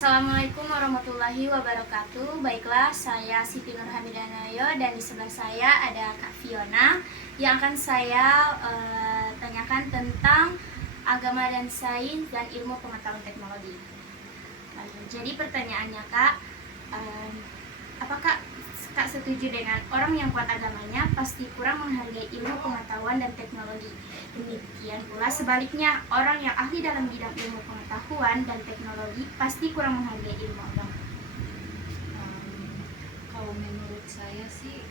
Assalamualaikum warahmatullahi wabarakatuh. Baiklah, saya Siti Nurhamidanayo dan di sebelah saya ada Kak Fiona yang akan saya tanyakan tentang agama dan sains dan ilmu pengetahuan teknologi. Jadi pertanyaannya Kak, apakah Kak setuju dengan orang yang kuat agamanya pasti kurang menghargai ilmu pengetahuan dan teknologi? Demikian pula sebaliknya, orang yang ahli dalam bidang ilmu pengetahuan dan teknologi pasti kurang menghargai ilmu agama. Kalau menurut saya sih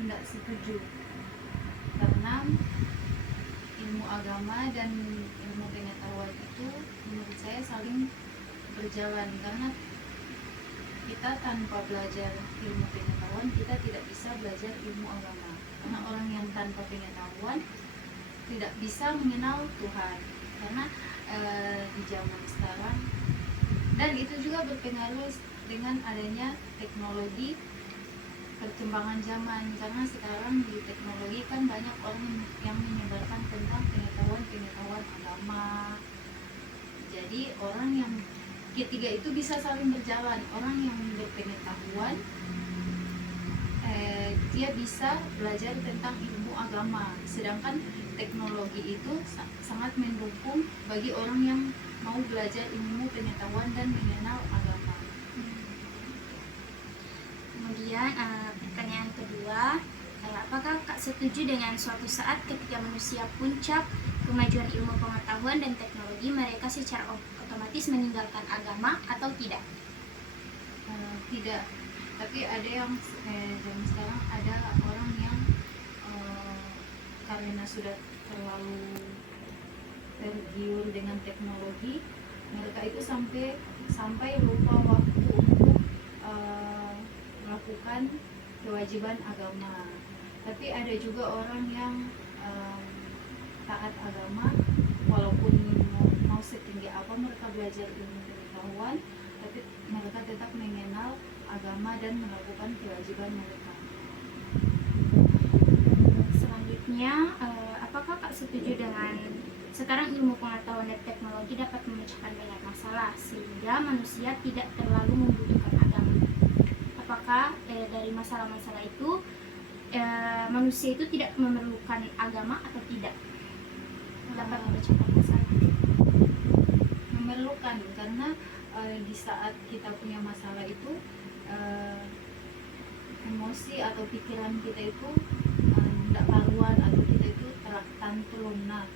tidak setuju, karena ilmu agama dan ilmu pengetahuan itu menurut saya saling berjalan, karena kita tanpa belajar ilmu pengetahuan kita tidak bisa belajar ilmu agama, karena orang yang tanpa pengetahuan tidak bisa mengenal Tuhan, karena di zaman sekarang, dan itu juga berpengaruh dengan adanya teknologi, perkembangan zaman, karena sekarang di teknologi kan banyak orang yang menyebarkan tentang pengetahuan agama. Jadi orang yang ketiga itu bisa saling berjalan. Orang yang berpengetahuan dia bisa belajar tentang ilmu agama, sedangkan teknologi itu sangat mendukung bagi orang yang mau belajar ilmu pengetahuan dan mengenal agama. Kemudian pertanyaan kedua, apakah Kak setuju dengan suatu saat ketika manusia puncak kemajuan ilmu pengetahuan dan teknologi, mereka secara otomatis meninggalkan agama atau tidak? Tidak, tapi ada yang zaman sekarang ada orang yang karena sudah terlalu tergiur dengan teknologi, mereka itu sampai lupa waktu untuk melakukan kewajiban agama. Tapi ada juga orang yang taat agama, walaupun mau setinggi apa mereka belajar ilmu pengetahuan, tapi mereka tetap mengenal agama dan melakukan kewajiban mereka. Selanjutnya, apakah Kak setuju dengan sekarang ilmu pengetahuan dan teknologi dapat memecahkan banyak masalah sehingga manusia tidak terlalu membutuhkan agama? Apakah dari masalah-masalah itu manusia itu tidak memerlukan agama atau tidak dapat memecahkan masalah? Memerlukan, karena di saat kita punya masalah itu emosi atau pikiran kita itu tidak karuan, atau kita itu tantrum. Nah,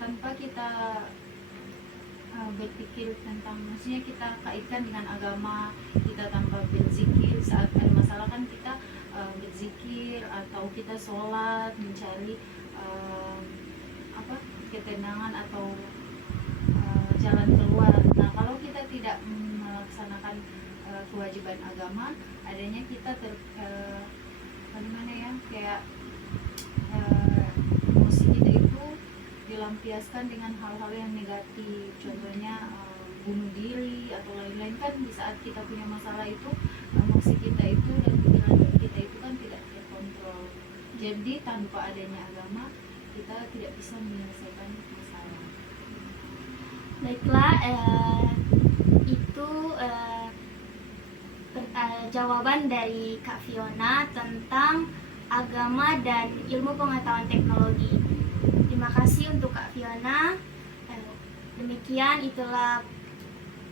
tanpa kita berpikir tentang, maksudnya kita kaitkan dengan agama, kita tanpa berzikir saat ada masalah kan kita berzikir atau kita sholat mencari ketenangan atau jalan keluar. Nah, kalau kita tidak melaksanakan kewajiban agama, adanya kita kayak emosi kita itu dilampiaskan dengan hal-hal yang negatif, contohnya bunuh diri atau lain-lain. Kan di saat kita punya masalah itu emosi kita itu dan pikiran kita itu kan tidak terkontrol. Jadi tanpa adanya agama kita tidak bisa menyelesaikan masalah. Baiklah, itu jawaban dari Kak Fiona tentang agama dan ilmu pengetahuan teknologi. Terima kasih untuk Kak Fiona. Demikian itulah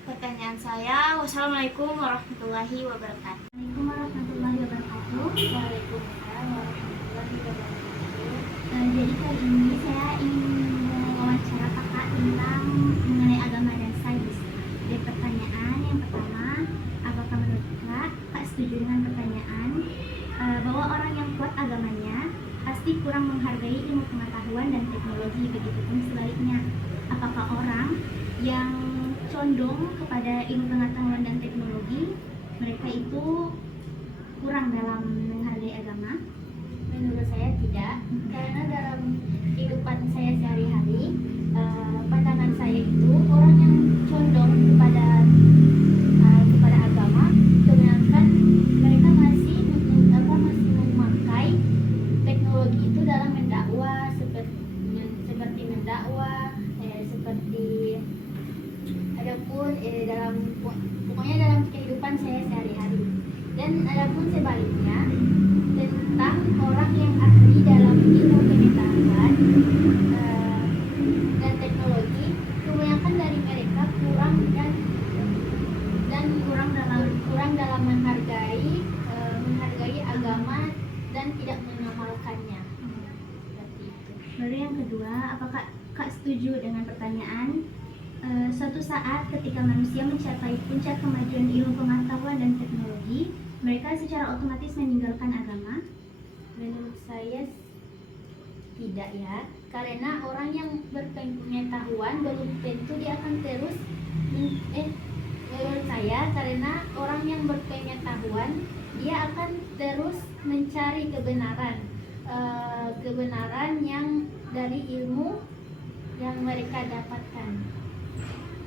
pertanyaan saya. Wassalamualaikum warahmatullahi wabarakatuh. Assalamualaikum warahmatullahi wabarakatuh. Waalaikumsalam warahmatullahi wabarakatuh. Jadi kali ini saya ingin mewawancara kakak tentang mengenai agama dan sains. Dari pertanyaan yang pertama, apakah menurut kak setuju dengan pertanyaan bahwa orang yang kuat agamanya pasti kurang menghargai ilmu pengetahuan dan teknologi, begitupun sebaliknya. Apakah orang yang condong kepada ilmu pengetahuan dan teknologi, mereka itu kurang dalam menghargai agama? Menurut saya tidak, karena dalam kehidupan saya sehari-hari, pandangan saya itu orang yang condong kepada agama, kebanyakan mereka masih memakai teknologi itu dalam mendakwah, seperti mendakwah, seperti adapun pokoknya dalam kehidupan saya sehari-hari. Dan adapun sebaliknya tentang orang yang ahli dalam ilmu pengetahuan dan teknologi, kebanyakan dari mereka kurang dalam menghargai agama dan tidak mengamalkannya. Seperti itu. Lalu yang kedua, apakah Kak setuju dengan pertanyaan suatu saat ketika manusia mencapai puncak kemajuan ilmu pengetahuan dan teknologi, mereka secara otomatis meninggalkan agama? Menurut saya tidak ya, karena orang yang berpengetahuan belum tentu dia akan terus menurut saya, karena orang yang berpengetahuan dia akan terus mencari kebenaran yang dari ilmu yang mereka dapatkan.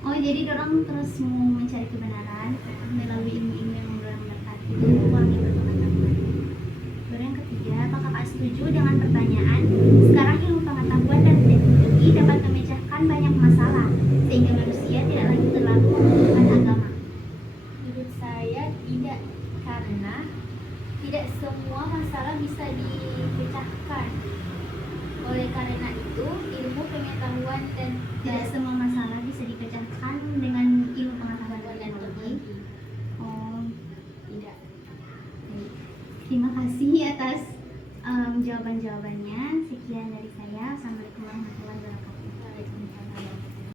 Oh, jadi orang terus mau mencari kebenaran melalui ilmu-ilmu yang orang dapati dari orang yang berpengetahuan. Lalu yang ketiga, apakah Kak setuju dengan pertanyaan sekarang ilmu pengetahuan dan teknologi dapat memecahkan banyak masalah sehingga manusia tidak lagi terlalu membutuhkan agama? Menurut saya tidak, karena tidak semua masalah bisa dipecahkan. Oleh karena itu, ilmu pengetahuan dan Tidak semua masalah bisa dipecahkan dengan ilmu pengetahuan dan teknologi. Oh, tidak. baik. Terima kasih atas jawaban-jawabannya. Sekian dari saya. Assalamualaikum warahmatullahi wabarakatuh. Waalaikumsalam.